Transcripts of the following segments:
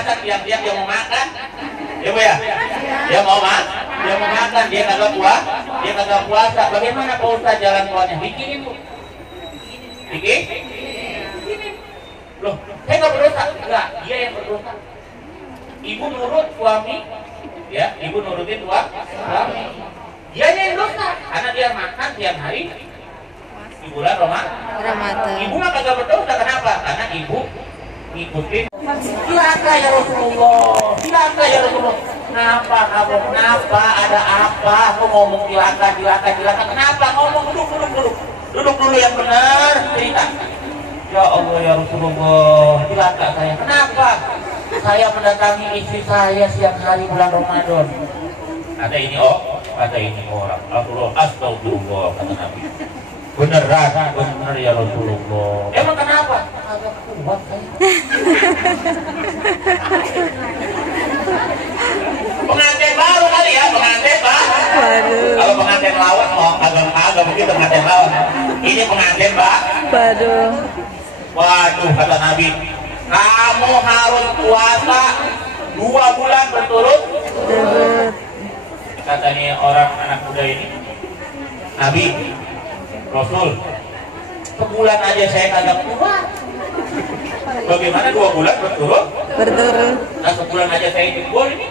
masa tiap-tiap dia mau makan, ya Bu ya? Dia mau makan, dia kagak puasa. Bagaimana Pak Ustaz jalan keluarnya? Bikinin Bu. Bikin? Loh, saya nggak berdosa. Enggak, dia yang berdosa. Ibu nurut suami, ya, ibu nurutin suami. Dia yang dosa, karena dia makan tiap hari di bulan Ramadan. Ibu mah kagak berdosa, kenapa? Karena ibu ngikutin. Silakan ya Rasulullah, silakan ya Rasulullah. Kenapa kamu? Kenapa? Ada apa? Aku ngomong silakan. Kenapa? Ngomong duduk dulu yang benar, cerita. Ya Allah ya Rasulullah, silakan saya. Kenapa? Saya mendatangi istri saya siang hari bulan Ramadan. Kata ini orang. Astagfirullah, kata Nabi. Bener ya Rasulullah. Emang kenapa? Agak kuat saya. Pengantin baru kali ya, pengantin baru. Kalau pengantin lawan, agak begitu pengantin lawan. Ini pengantin baru. Waduh, kata Nabi, kamu harus puasa 2 bulan berturut. Kata nih orang anak muda ini, Nabi, Rasul, sebulan aja saya kagak kuat. Bagaimana 2 bulan berturut? Nah, sebulan aja saya jebol ini.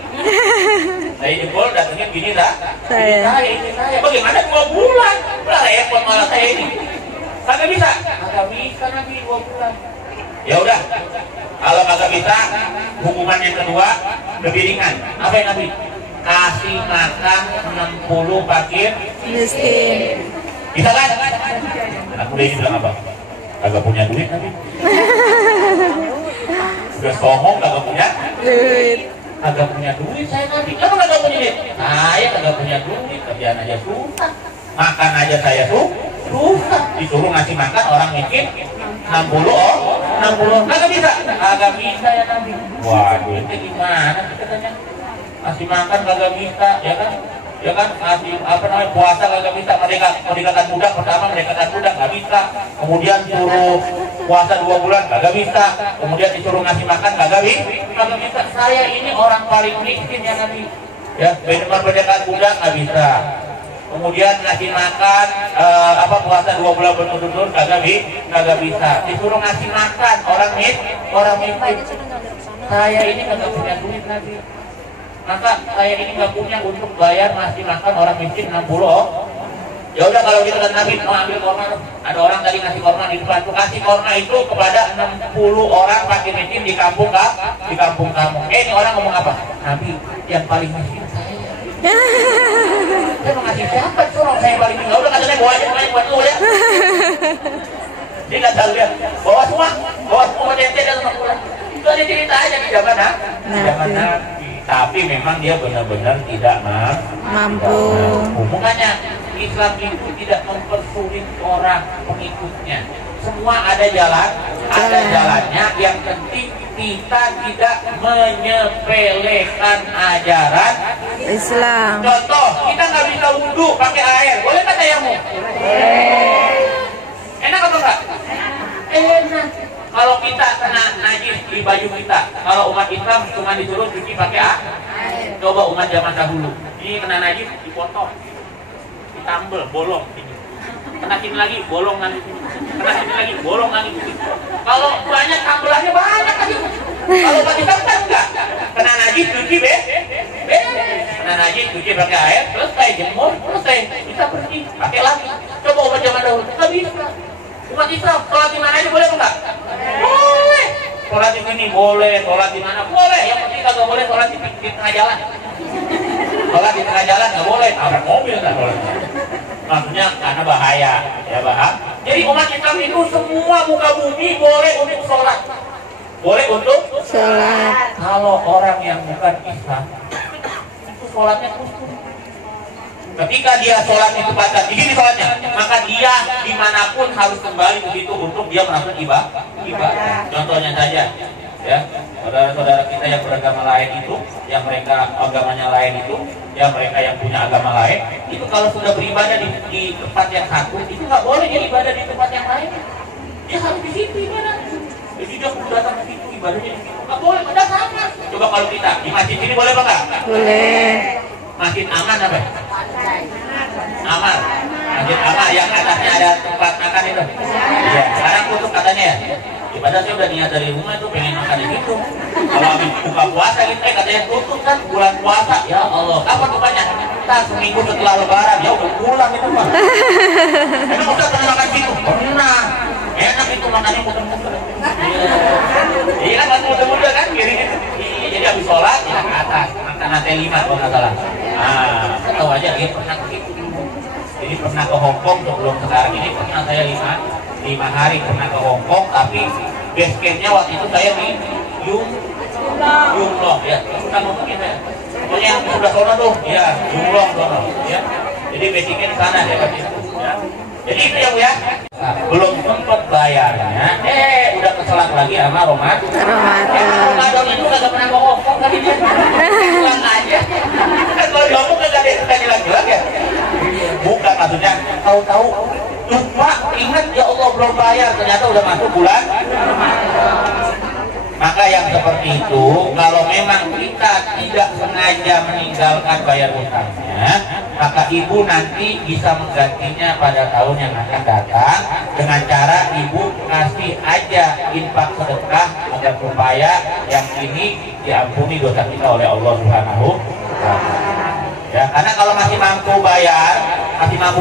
Saya jebol datangnya gini dah. Ini saya. Bagaimana 2 bulan? Udah repot malah saya ini. Kagak bisa Nabi 2 bulan. Ya udah. Kalau kagak bisa, hukuman yang kedua lebih ringan. Apa yang Nabi? Kasih makan 60 fakir miskin. Bisa kan? Anak muda ini bilang apa? Kagak punya duit Nabi. Udah sombong kagak punya duit. Kagak punya duit saya Nabi. Kenapa kagak punya duit? Saya kagak punya duit, kerjaan aja susah. Makan aja saya susah. Disuruh ngasih makan orang miskin 60. Kagak bisa ya Nabi. Waduh, itu gimana sih katanya? Ngasih makan kagak bisa, ya kan ngasih puasa kagak bisa. Merdekakan budak pertama, merdekakan budak nggak bisa. Kemudian suruh puasa 2 bulan kagak bisa. Kemudian disuruh ngasih makan kagak bisa. Saya ini orang paling miskin ya Nabi. Ya, merdekakan budak nggak bisa. Kemudian ngasih makan puasa 2 bulan berturut-turut kagak bisa. Disuruh ngasih makan orang miskin. Saya ini kagak punya duit Nabi. Maka saya ini nggak punya untuk bayar ngasih makan orang miskin 60. Ya udah kalau gitu kan Nabi mau ambil korma. Ada orang tadi ngasih korma di depan. Tuh kasih korma itu kepada 60 orang fakir miskin di kampung kamu. Ini orang ngomong apa? Nabi, yang paling miskin saya. Saya mau ngasih siapa? Suruh saya paling miskin. Udah katanya bawa aja buat lu ya. Dia nggak tahu ya. Bawa semua jente dan semua pulang. Itu ada cerita aja di zaman Nabi. Tapi memang dia benar-benar tidak mampu. Makanya Islam itu tidak mempersulit orang pengikutnya. Semua ada jalannya. Yang penting kita tidak menyepelekan ajaran Islam. Contoh, kita nggak bisa wudhu pakai air. Boleh nggak tayammum? Enak atau enggak? Enak. Kalau kita kena najis di baju kita, kalau umat Islam cuma disuruh cuci pakai air. Coba umat zaman dahulu, ini kena najis dipotong, ditambel, bolong ini. Kena sini lagi, bolong lagi sini. Kena sini lagi, bolong lagi sini. Kalau banyak tambelannya banyak lagi. Kalau umat Islam kan enggak. Kena najis cuci kena najis cuci pakai air, selesai jemur, selesai, bisa bersih, pakai lagi. Coba umat zaman dahulu, nggak bisa. Umat Islam, sholat di mana aja boleh enggak? Boleh. Sholat di sini boleh, sholat di mana boleh. Yang penting kagak boleh sholat di tengah jalan. Sholat di tengah jalan nggak boleh, tabrak mobil nggak boleh. Maksudnya karena bahaya, ya bahaya. Jadi umat Islam itu semua muka bumi boleh untuk sholat. Boleh untuk sholat. Kalau orang yang bukan Islam, itu sholatnya khusus. Ketika dia sholat itu baca di sini sholatnya, maka dia dimanapun harus kembali ke situ untuk dia melakukan ibadah. Contohnya saja, ya saudara-saudara kita yang beragama lain itu, yang mereka agamanya lain itu, yang mereka yang punya agama lain, itu kalau sudah beribadah di tempat yang satu, itu nggak boleh dia ibadah di tempat yang lain. Dia harus di situ ibadah. Jadi dia datang ke situ ibadahnya di situ, nggak boleh. Padahal sama. kalau kita di masjid ini boleh apa enggak? Boleh. Masjid aman apa? Aman. Masjid aman yang atasnya ada tempat makan itu. Iya. Sekarang tutup katanya ya. Padahal saya udah niat dari rumah itu pengen makan di situ. Kalau habis buka puasa gitu, katanya tutup kan bulan puasa. Ya Allah, kapan bukanya? Kita seminggu setelah Lebaran, ya udah pulang itu Pak. Emang udah pernah makan situ? Pernah. Enak itu makannya muter-muter. Iya kan masih muter-muter kan, kiri gitu. Jadi habis sholat ya ke atas, makan nasi 5 kalau nggak salah. Nah, saya tahu aja dia pernah begitu. Jadi pernah ke Hongkong sebelum sekarang ini pernah saya 5 hari pernah ke Hongkong, tapi base campnya waktu itu saya di Yunglong ya, bukan ngomongin ya. Pokoknya yang sudah sono tuh, ya Yunglong sono, ya. Jadi basicnya di sana ya, ya. Jadi itu ya Bu ya. Nah, belum sempat bayarnya, udah keselak lagi sama Ramadan. Ramadan itu kagak pernah ke Hongkong kan ini. Pulang aja. Kan kalau di Hongkong kagak ada lagi ya. Bukan maksudnya, tahu-tahu lupa ingat ya Allah belum bayar, ternyata udah masuk bulan. Maka yang seperti itu kalau memang kita tidak sengaja meninggalkan bayar utangnya, maka ibu nanti bisa menggantinya pada tahun yang akan datang dengan cara ibu kasih aja infak sedekah agar supaya yang ini diampuni dosa kita oleh Allah Subhanahu wa Ta'ala. Ya, karena kalau masih mampu bayar dengan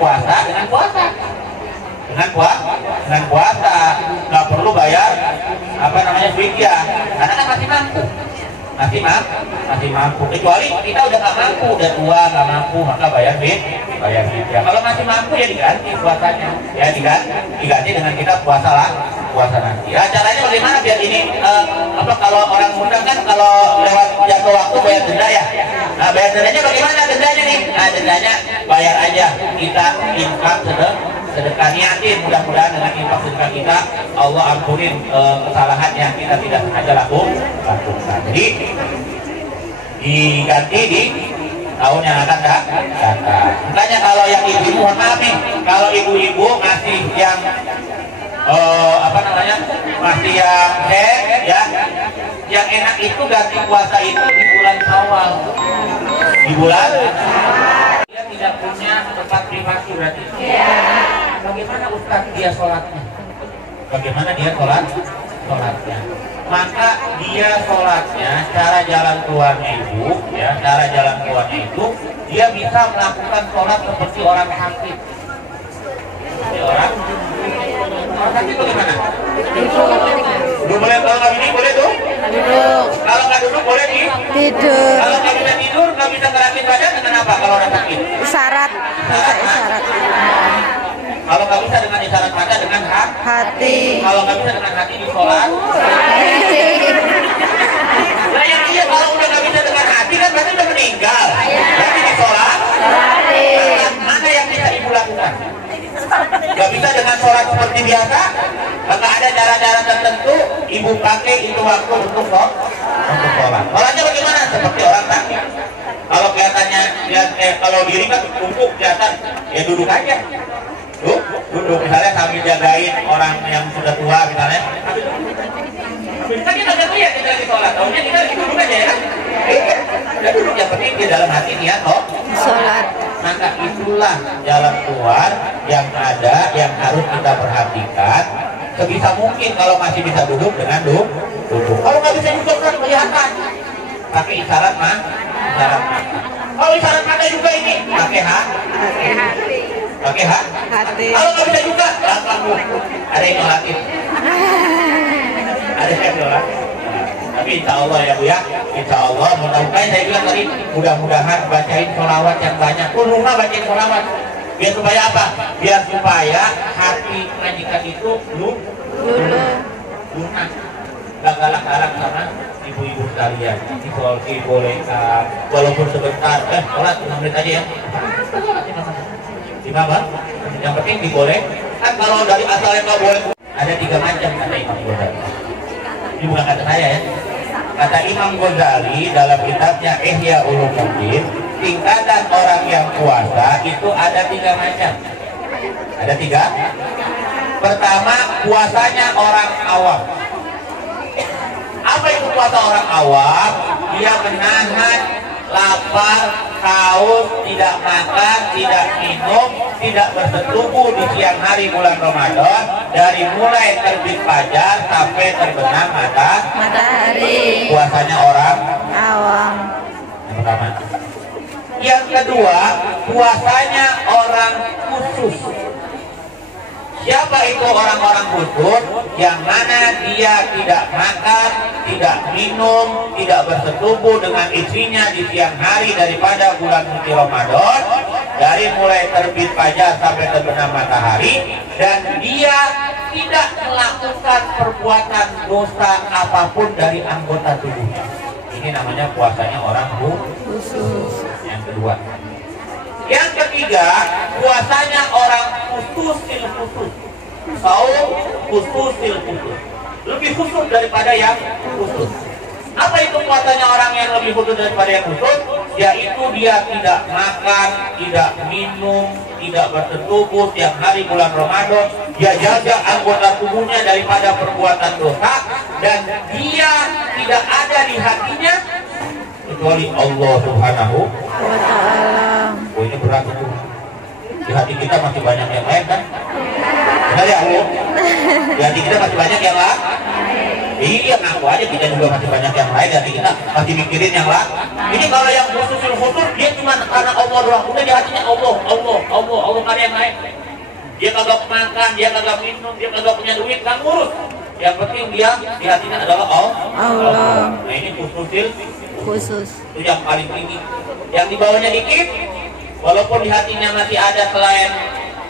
puasa, dengan puasa, nggak perlu bayar fidyah, karena kan masih mampu. Kecuali kita udah nggak mampu, udah tua nggak mampu, maka bayar fidyah. Kalau masih mampu ya diganti puasanya, ya diganti dengan kita puasa nanti. Ya caranya bagaimana biar ini kalau orang undang kan kalau lewat jatuh waktu bayar denda ya. Nah bayar dendanya bagaimana dendanya nih? Nah dendanya bayar aja, kita infak sedekah niatin, mudah-mudahan dengan infak sedekah kita Allah ampunin kesalahan yang kita tidak sengaja lakukan. Jadi diganti di tahun yang akan datang. Makanya kalau yang ibu-ibu, mohon maaf nih, kalau ibu-ibu ngasih yang masih yang yang enak itu ganti puasa itu di bulan Syawal. Di bulan dia tidak punya tempat privasi berarti. Bagaimana Ustaz dia sholatnya? Bagaimana dia sholatnya? Maka dia sholatnya cara jalan keluarnya itu dia bisa melakukan sholat seperti orang sakit. Orang sakit bagaimana? Boleh kalau nggak ini boleh tuh? Duduk. Kalau nggak duduk boleh tidur. Kalau nggak bisa tidur, nggak bisa gerakin badan dengan apa kalau orang sakit? Isyarat. Kalau nggak bisa dengan isyarat mata dengan hati. Kalau nggak bisa dengan hati di sholat. Nah yang iya kalau udah nggak bisa dengan hati kan berarti udah meninggal. Berarti di sholat. Mana yang bisa ibu lakukan? Gak bisa dengan sholat seperti biasa, maka ada cara-cara tertentu ibu pakai itu waktu untuk sholat. Sholatnya bagaimana? Seperti orang sakit. Kalau kelihatannya kalau diri kan bungkuk kelihatan, ya duduk aja. Duduk misalnya sambil jagain orang yang sudah tua misalnya. Kan kita nggak lihat kita lagi sholat, tahunya kita lagi duduk aja ya. Ya duduk, yang penting di dalam hati niat sholat. Maka itulah jalan keluar yang ada, yang harus kita perhatikan. Sebisa mungkin kalau masih bisa duduk dengan duduk. Kalau nggak bisa duduk kan kelihatan. Pakai isyarat isyarat mata. Kalau isyarat mata juga ini pakai hati. Pakai hati. Kalau nggak bisa juga, kamu ada yang nyolatin. Ada yang nyolatin. Tapi insya Allah ya Bu ya, insya Allah mudah-mudahan saya bilang tadi mudah-mudahan bacain sholawat yang banyak. Rumah bacain sholawat. Biar supaya apa? Biar supaya hati majikan itu lunak. Gak galak-galak sama ibu-ibu sekalian. Boleh walaupun sebentar. Sholat 5 menit aja ya. 5 Bang. Yang penting diboleh. Kan kalau dari asalnya nggak boleh. Ada 3 macam kata Imam Ghazali. Ini bukan kata saya ya. Kata Imam Ghazali dalam kitabnya Ihya Ulumuddin, tingkatan orang yang puasa itu ada 3 macam. Ada 3. Pertama, puasanya orang awam. Apa itu puasa orang awam? Dia menahan lapar, haus, tidak makan, tidak minum, tidak bersetubuh di siang hari bulan Ramadan dari mulai terbit fajar sampai terbenam matahari. Puasanya orang awam. Yang pertama. Yang kedua, puasanya orang khusus. Siapa itu orang-orang khusus? Yang mana dia tidak makan, tidak minum, tidak bersetubuh dengan istrinya di siang hari daripada bulan suci Ramadan, dari mulai terbit fajar sampai terbenam matahari, dan dia tidak melakukan perbuatan dosa apapun dari anggota tubuhnya. Ini namanya puasanya orang khusus. Yang kedua. Yang ketiga, puasanya orang khususil khusus. Saum khususil khusus. Lebih khusus daripada yang khusus. Apa itu puasanya orang yang lebih khusus daripada yang khusus? Yaitu dia tidak makan, tidak minum, tidak bersetubuh tiap hari bulan Ramadan. Dia jaga anggota tubuhnya daripada perbuatan dosa, dan dia tidak ada di hatinya kecuali Allah Subhanahu wa ta'ala. Oh, ini berat itu. Di hati kita masih banyak yang lain kan? Benar ya Allah? Di hati kita masih banyak yang lain. Iya, ngaku aja kita juga masih banyak yang lain. Di hati kita masih mikirin yang lain. Ini kalau yang khusus dia cuma karena Allah doang. Udah di hatinya Allah karena yang lain. Dia kagak makan, dia kagak minum, dia kagak punya duit, nggak ngurus. Yang penting dia di hatinya adalah Allah. Nah ini khusus. Itu yang paling tinggi. Yang di bawahnya dikit, walaupun di hatinya masih ada selain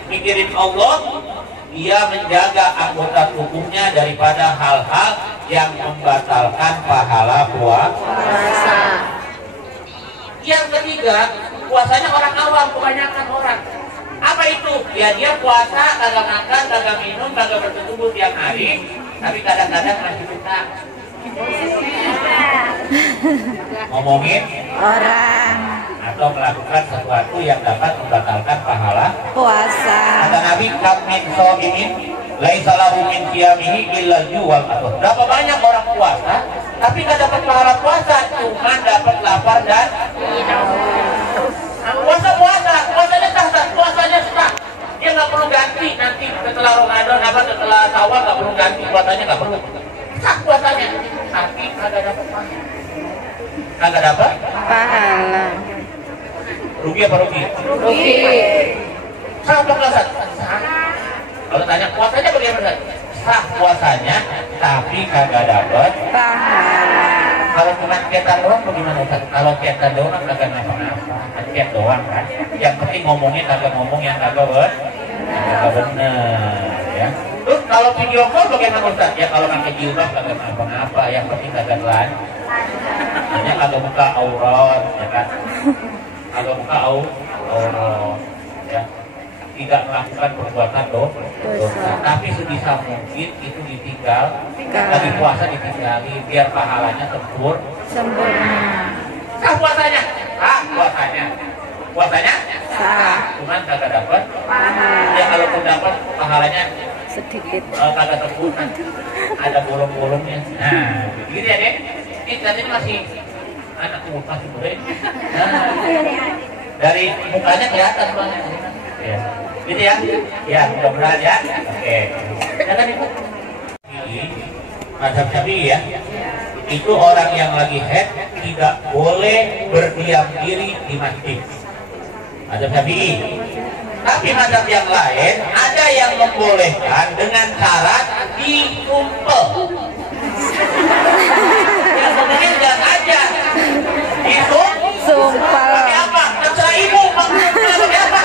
mikirin Allah, dia menjaga anggota tubuhnya daripada hal-hal yang membatalkan pahala puasa. Yang ketiga, puasanya orang awam, kebanyakan orang. Apa itu? Ya dia puasa, kagak makan, kagak minum, kagak bersetubuh tiap hari, tapi kadang-kadang masih suka ngomongin orang atau melakukan sesuatu yang dapat membatalkan pahala puasa. Kata Nabi, kam min shaimin laisa lahu min qiyamihi illa juwal atau. Berapa banyak orang puasa tapi nggak dapat pahala puasa, cuma dapat lapar dan puasanya sah. Dia nggak perlu ganti nanti setelah Ramadan setelah Syawal, nggak perlu ganti puasanya, nggak perlu. Sah puasanya, tapi kagak dapat pahala. Rugi apa rugi? Rugi. Sah apa nggak sah? Sah. Kalau tanya puasanya bagaimana? Sah puasanya, tapi kagak dapat pahala. Kalau cuma ketan doang bagaimana? Kalau ketan doang kagak ngapa-ngapa, ket doang kan. Yang penting ngomongnya kagak ngomong yang kagak benar, ya. Terus kalau video call bagaimana Ustaz? Ya kalau pakai jilbab kagak ngapa-ngapa, yang penting kagak telan. Hanya kagak buka aurat, ya kan? Kagak buka aurat, ya. Tidak melakukan perbuatan dosa. Tapi sebisa mungkin itu ditinggal. Lagi puasa ditinggali biar pahalanya sempurna. Sah puasanya. Puasanya Sah. cuman kagak dapat pahala. Ya kalaupun dapat pahalanya Sedikit. kagak sempurna. Ada bolong-bolongnya. Nah, gitu ya deh. Ini tadi masih anak masih muda. Nah, dari mukanya kelihatan banget. Ya. Gitu ya? Ya, mudah-mudahan ya. Oke. Jangan ibu. Mazhab Syafi'i ya. Itu orang yang lagi haid tidak boleh berdiam diri di masjid. Mazhab Syafi'i. Tapi mazhab yang lain ada yang membolehkan dengan syarat disumpel. Yang penting jangan aja. Sumpel. Pakai apa? Terserah ibu. Pakai apa?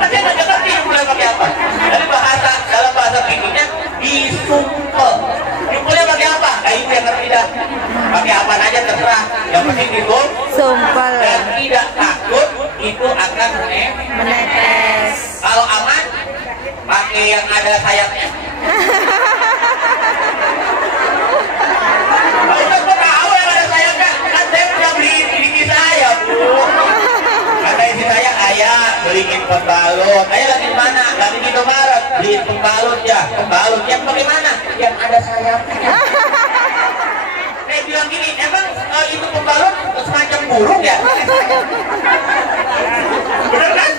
Pakai boleh pakai apa? Dalam bahasa fikihnya disumpel. Sumpelnya pakai apa? Ibu yang ngerti dah. Pakai apa aja terserah. Yang penting sumpel dan tidak takut itu akan menetes. Kalau aman, pakai yang ada sayapnya. Kalau tahu yang ada sayapnya, kan saya punya beli ini saya, Bu. Kata isi saya, ayah beliin pembalut. Ayah lagi di mana? Lagi di Indomaret. Beliin pembalut ya. Pembalut yang bagaimana? Yang ada sayapnya. burung ya. Bener kan?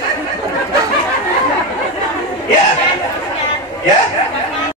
Ya, ya.